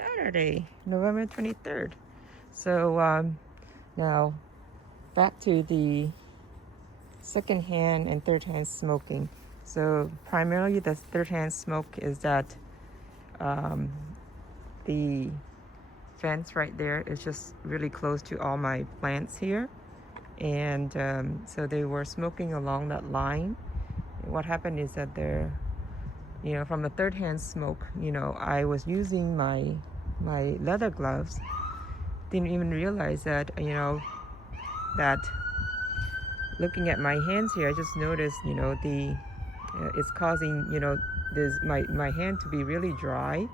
Saturday, November 23rd. So now back to the secondhand and third-hand smoking. So primarily the third-hand smoke is that the fence right there is just really close to all my plants here, and so they were smoking along that line. What happened is that they're, from the third-hand smoke, I was using my leather gloves, didn't even realize that, that looking at my hands here, I just noticed, it's causing, this my hand to be really dry,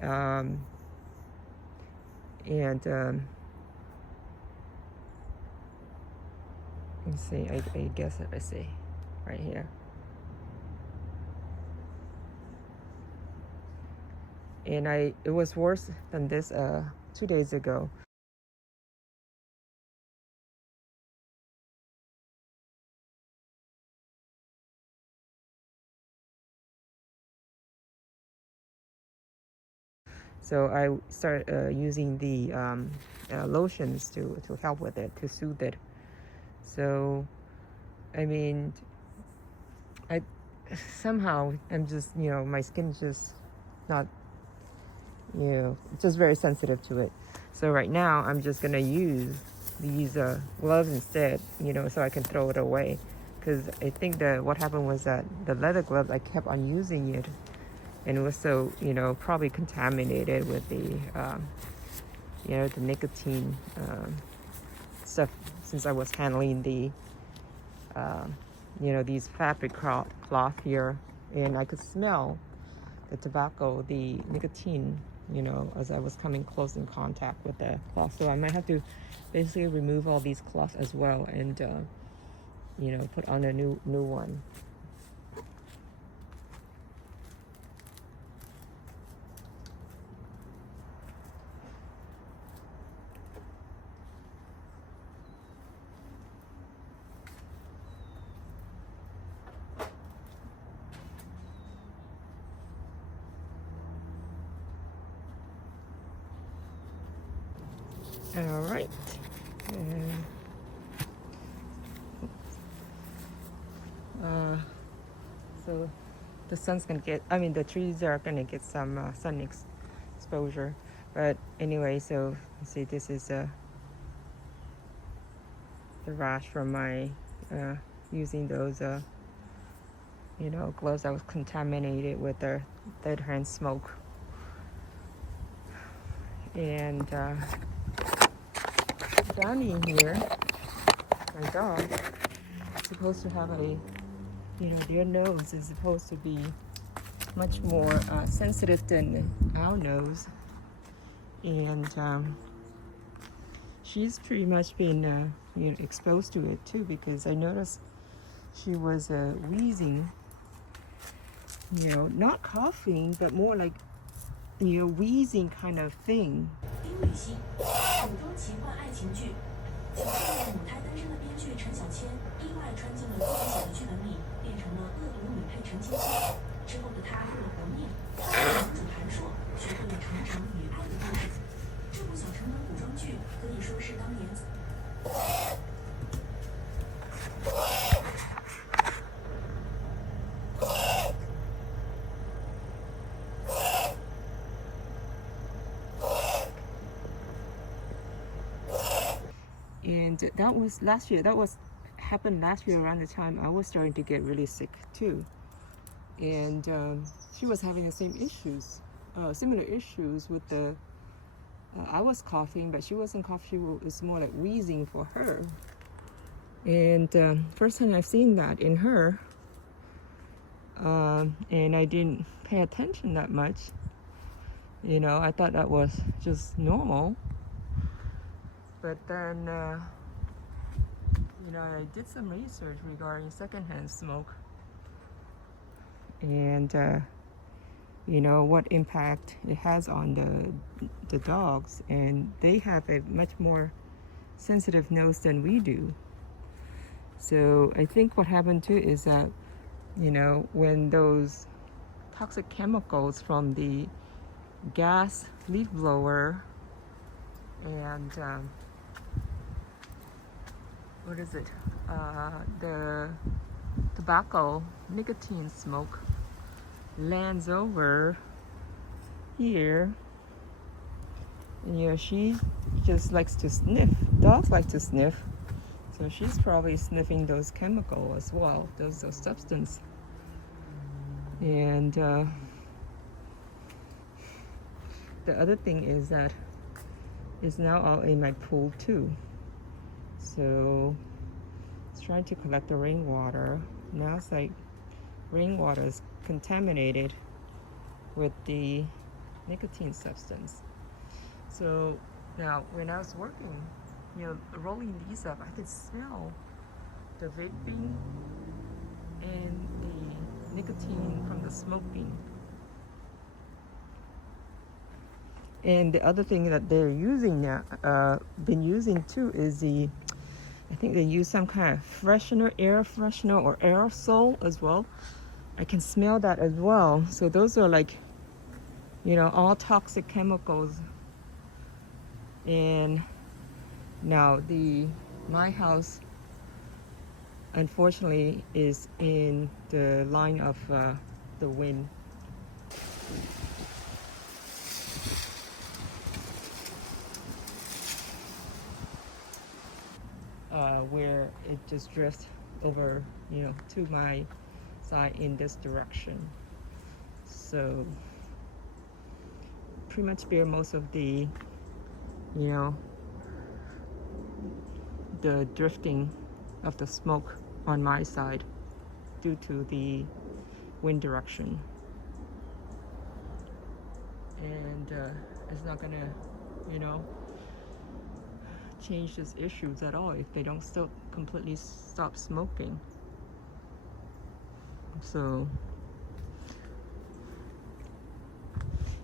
and let's see, I guess if I see right here, and it was worse than this 2 days ago. So I started using the lotions to help with it, to soothe it. So, I mean, I somehow I'm just, my skin's just not, just very sensitive to it. So right now I'm just gonna use these gloves instead, so I can throw it away. Because I think that what happened was that the leather gloves, I kept on using it, and it was so, probably contaminated with the, the nicotine stuff, since I was handling the, these fabric cloth here, and I could smell the tobacco, the nicotine, as I was coming close in contact with the cloth. So I might have to basically remove all these cloths as well, and, put on a new one. All right. So the sun's gonna the trees are gonna get some sun exposure. But anyway, so you see, this is the rash from my using those gloves that was contaminated with the third-hand smoke. And Johnny here, my dog, is supposed to have a, their nose is supposed to be much more sensitive than our nose. And she's pretty much been exposed to it too, because I noticed she was wheezing, not coughing, but more like, wheezing kind of thing. And that was last year. That happened last year around the time I was starting to get really sick too. And she was having the same issues, similar issues with the. I was coughing, but she wasn't coughing. It was more like wheezing for her. And first time I've seen that in her. And I didn't pay attention that much. I thought that was just normal. But then, I did some research regarding secondhand smoke, and what impact it has on the dogs, and they have a much more sensitive nose than we do. So I think what happened too is that, when those toxic chemicals from the gas leaf blower, and what is it? The tobacco nicotine smoke lands over here. And, you know, she just likes to sniff. Dogs like to sniff, so she's probably sniffing those chemicals as well, those substance. And the other thing is that it's now all in my pool too. So it's trying to collect the rainwater. Now it's like rainwater is contaminated with the nicotine substance. So now when I was working, you know, rolling these up, I could smell the vaping and the nicotine from the smoking. And the other thing that they're using now, been using too, is I think they use some kind of freshener, air freshener or aerosol as well. I can smell that as well. So those are like, you know, all toxic chemicals. And now my house unfortunately is in the line of the wind. Where it just drifts over, you know, to my side in this direction. So pretty much bear most of the, you know, the drifting of the smoke on my side due to the wind direction. And it's not gonna, you know, change these issues at all if they don't still completely stop smoking. So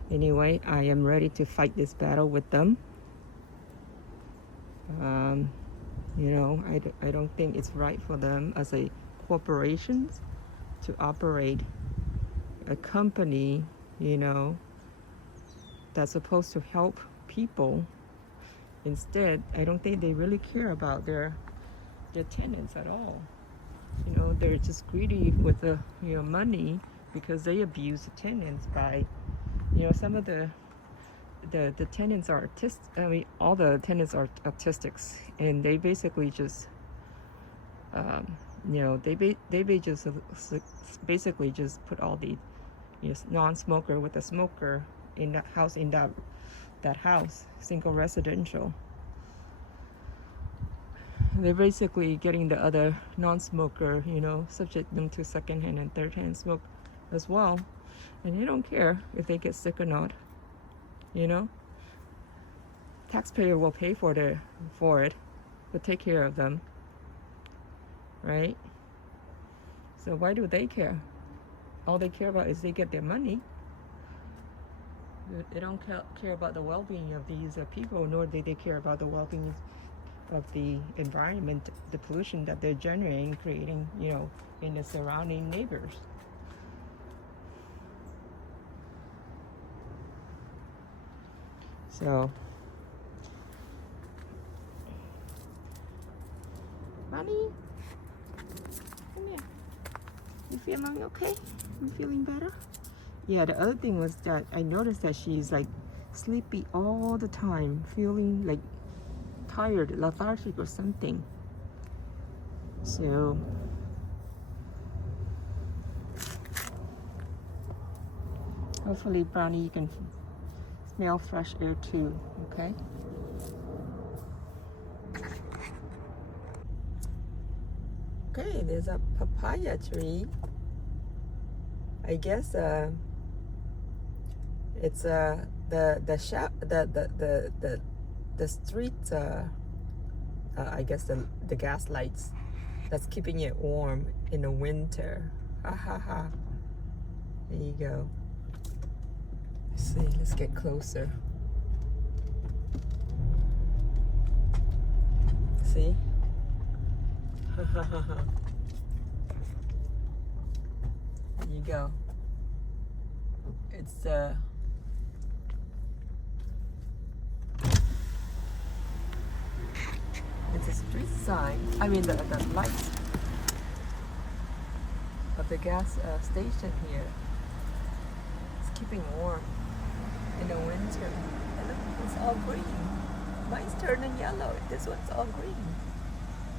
anyway, I am ready to fight this battle with them. You know, I don't think it's right for them as a corporations to operate a company, you know, that's supposed to help people. Instead, I don't think they really care about their tenants at all. You know, they're just greedy with the, you know, money, because they abuse the tenants by, you know, some of the tenants are I mean, all the tenants are autistics, and they basically just, you know, they just basically just put all the, you know, non-smoker with a smoker in that house, that house, single residential. They're basically getting the other non-smoker, you know, subject them to secondhand and third-hand smoke as well, and they don't care if they get sick or not. You know, taxpayer will pay for it, but take care of them, right? So why do they care? All they care about is they get their money. They don't care about the well-being of these people, nor do they care about the well-being of the environment, the pollution that they're generating, creating, you know, in the surrounding neighbors. So, Bunny, come here. You feeling okay? You feeling better? Yeah, the other thing was that I noticed that she's like sleepy all the time, feeling like tired, lethargic or something. So hopefully, Brownie, you can smell fresh air too, okay? Okay, there's a papaya tree. I guess it's the street, I guess the gas lights that's keeping it warm in the winter. Ha ha ha. There you go. Let's see, let's get closer. See? Ha ha ha ha. There you go. It's sign, I mean the lights of the gas station here. It's keeping warm in the winter. And look, it's all green. Mine's turning yellow. This one's all green.